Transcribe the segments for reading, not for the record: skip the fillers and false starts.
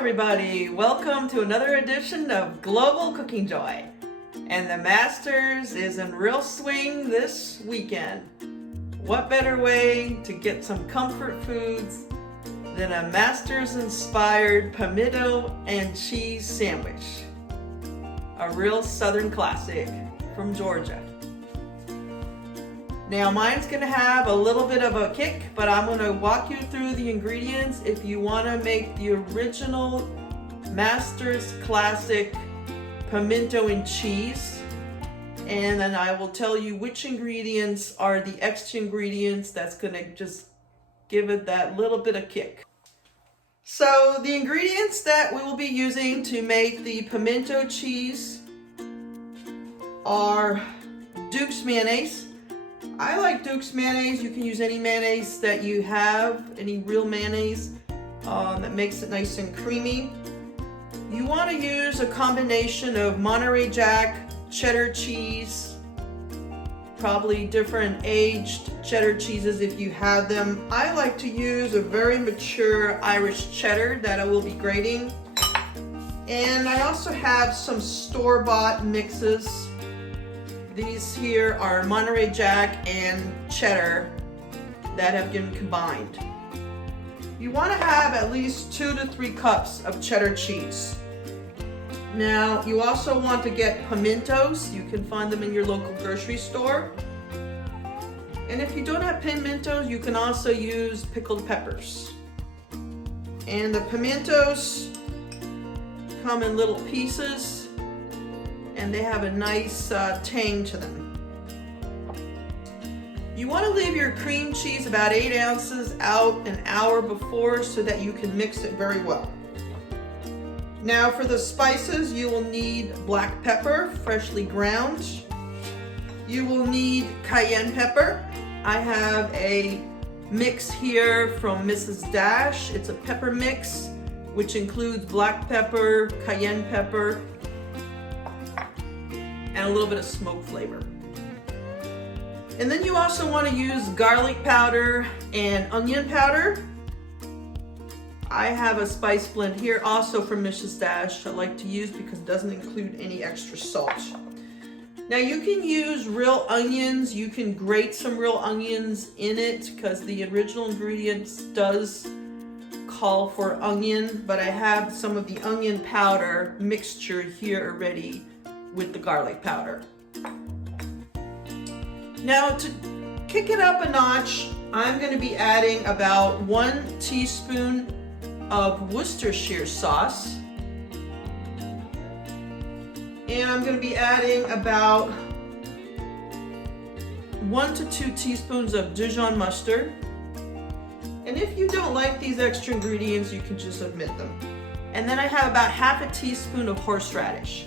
everybody, welcome to another edition of Global Cooking Joy. And the Masters is in real swing this weekend. What better way to get some comfort foods than a Masters inspired pimento and cheese sandwich? A real Southern classic from Georgia. Now mine's gonna have a little bit of a kick, but I'm gonna walk you through the ingredients if you wanna make the original Masters Classic Pimento and Cheese. And then I will tell you which ingredients are the extra ingredients that's gonna just give it that little bit of kick. So the ingredients that we will be using to make the pimento cheese are Duke's mayonnaise. I like Duke's mayonnaise. You can use any mayonnaise that you have, any real mayonnaise that makes it nice and creamy. You want to use a combination of Monterey Jack, cheddar cheese, probably different aged cheddar cheeses if you have them. I like to use a very mature Irish cheddar that I will be grating. And I also have some store-bought mixes. These here are Monterey Jack and cheddar that have been combined. You want to have at least 2 to 3 cups of cheddar cheese. Now, you also want to get pimentos. You can find them in your local grocery store. And if you don't have pimentos, you can also use pickled peppers. And the pimentos come in little pieces, and they have a nice tang to them. You want to leave your cream cheese about 8 ounces out an hour before so that you can mix it very well. Now for the spices, you will need black pepper, freshly ground. You will need cayenne pepper. I have a mix here from Mrs. Dash. It's a pepper mix, which includes black pepper, cayenne pepper, and a little bit of smoke flavor. And then you also want to use garlic powder and onion powder. I have a spice blend here also from Mrs. Dash I like to use because it doesn't include any extra salt. Now you can use real onions. You can grate some real onions in it because the original ingredients does call for onion, but I have some of the onion powder mixture here already with the garlic powder. Now to kick it up a notch, I'm going to be adding about 1 teaspoon of Worcestershire sauce. And I'm going to be adding about 1 to 2 teaspoons of Dijon mustard. And if you don't like these extra ingredients, you can just omit them. And then I have about half a teaspoon of horseradish.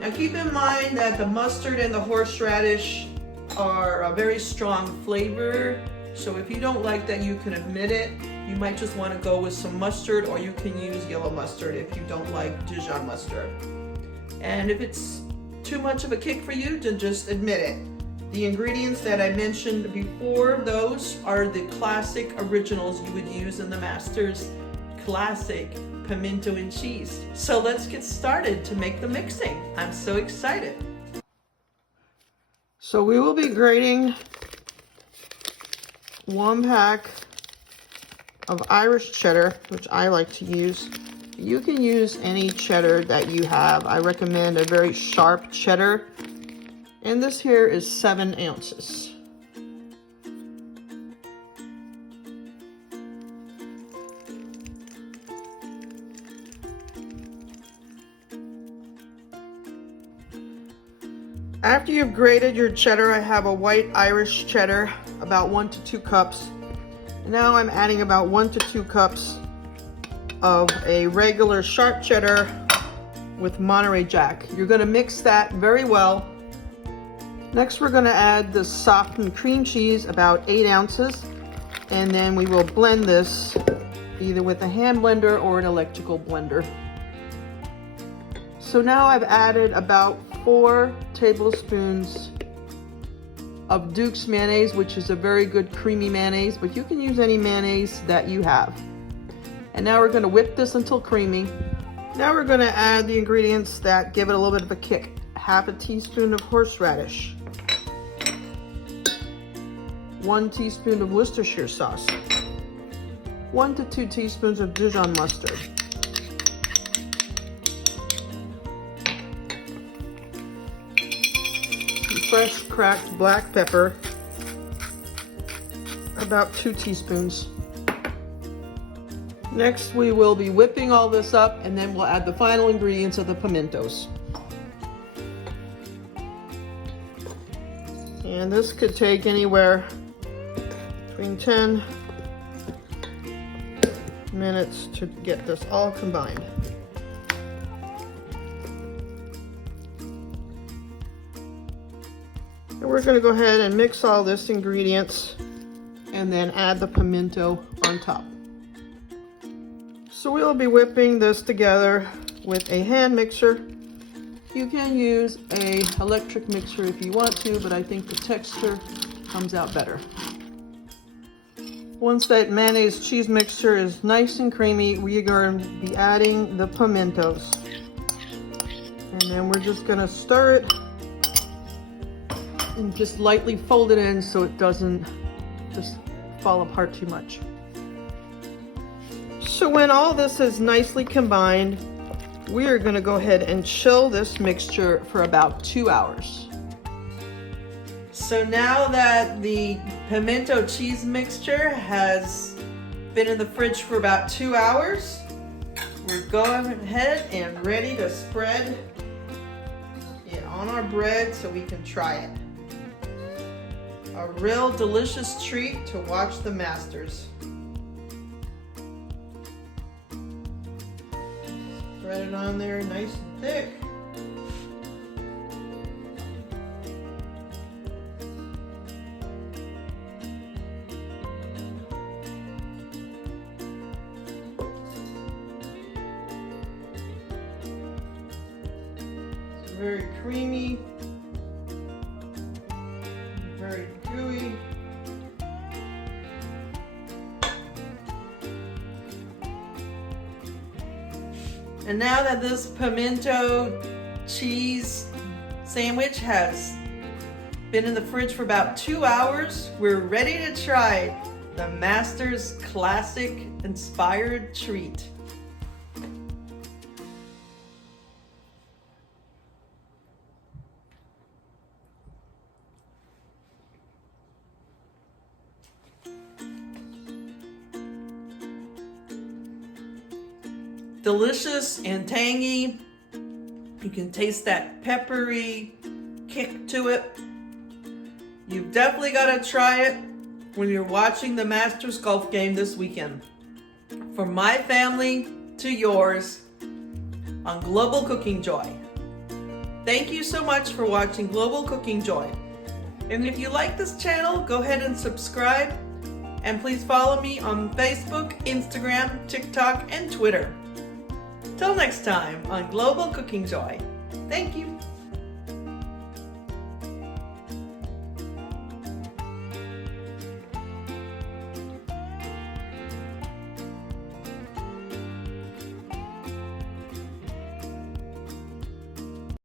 Now keep in mind that the mustard and the horseradish are a very strong flavor, so if you don't like that, you can omit it. You might just want to go with some mustard, or you can use yellow mustard if you don't like Dijon mustard. And if it's too much of a kick for you, then just admit it. The ingredients that I mentioned before, those are the classic originals you would use in the Masters Classic Pimento and Cheese. So let's get started to make the mixing. I'm so excited. So we will be grating 1 pack of Irish cheddar, which I like to use. You can use any cheddar that you have. I recommend a very sharp cheddar. And this here is 7 ounces. After you've grated your cheddar, I have a white Irish cheddar, about 1 to 2 cups. Now I'm adding about 1 to 2 cups of a regular sharp cheddar with Monterey Jack. You're going to mix that very well. Next we're going to add the softened cream cheese, about 8 ounces. And then we will blend this either with a hand blender or an electrical blender. So now I've added about 4 tablespoons of Duke's mayonnaise, which is a very good creamy mayonnaise, but you can use any mayonnaise that you have. And now we're gonna whip this until creamy. Now we're gonna add the ingredients that give it a little bit of a kick. Half a teaspoon of horseradish. 1 teaspoon of Worcestershire sauce. 1 to 2 teaspoons of Dijon mustard. Fresh cracked black pepper, about 2 teaspoons. Next we will be whipping all this up, and then we'll add the final ingredients of the pimentos. And this could take anywhere between 10 minutes to get this all combined. And we're going to go ahead and mix all this ingredients and then add the pimento on top. So we'll be whipping this together with a hand mixer. You can use an electric mixer if you want to, but I think the texture comes out better. Once that mayonnaise cheese mixture is nice and creamy, we are going to be adding the pimentos. And then we're just going to stir it and just lightly fold it in so it doesn't just fall apart too much. So when all this is nicely combined, we are going to go ahead and chill this mixture for about 2 hours. So now that the pimento cheese mixture has been in the fridge for about 2 hours, we're going ahead and ready to spread it on our bread so we can try it. A real delicious treat to watch the masters. Spread it on there nice and thick. It's very creamy. Very gooey. And now that this pimento cheese sandwich has been in the fridge for about 2 hours, we're ready to try the Master's Classic inspired treat. Delicious and tangy. You can taste that peppery kick to it. You've definitely got to try it when you're watching the Masters golf game this weekend. From my family to yours on Global Cooking Joy. Thank you so much for watching Global Cooking Joy. And if you like this channel, go ahead and subscribe. And please follow me on Facebook, Instagram, TikTok, and Twitter. Till next time on Global Cooking Joy. Thank you.